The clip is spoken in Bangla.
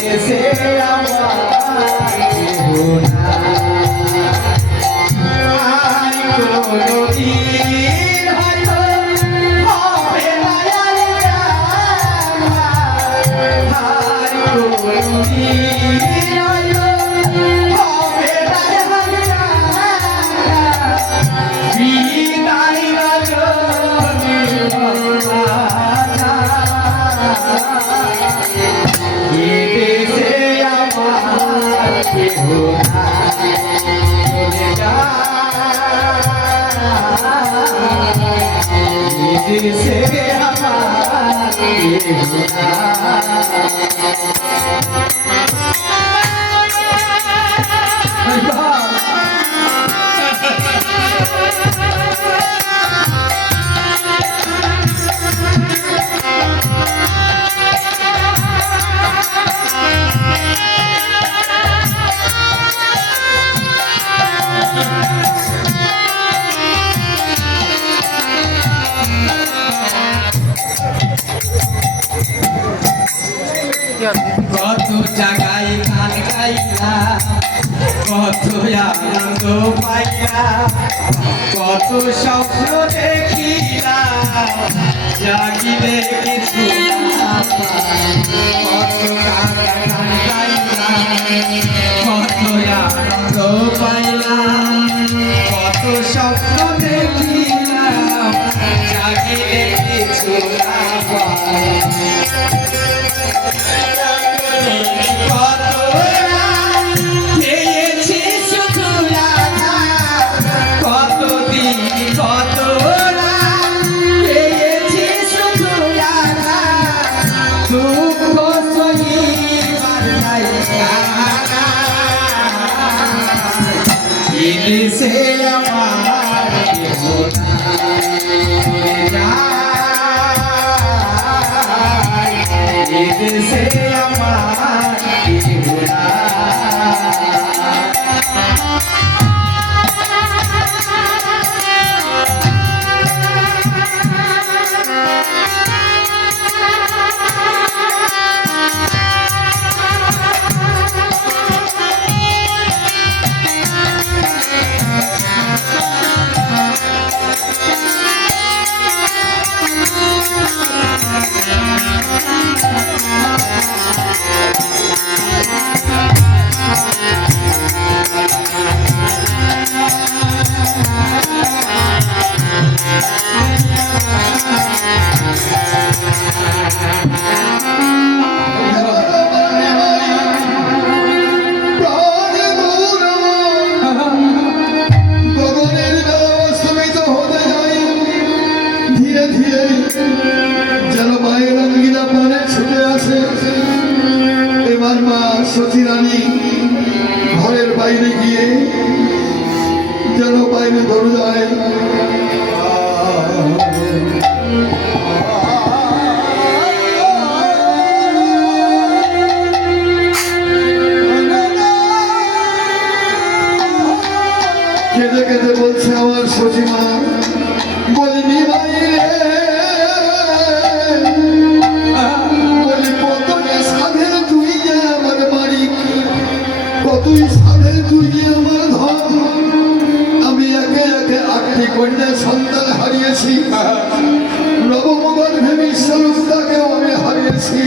Esse é o amor. que সে আমার কত জায়গায় গান গাইলা কত আনন্দ পাইলা কত স্বপ্ন দেখিলা জাগিলে কিছু কত গান সে আমার সে সতী রানী ঘরের বাইরে গিয়ে যেন বাইরে দরজায় কেঁদে কেঁদে বলছে আমার সচিমা আমি একে একে আটটি কন্যা হারিয়েছি। নবমবার ভেবে সরুদাকেও আমি হারিয়েছি।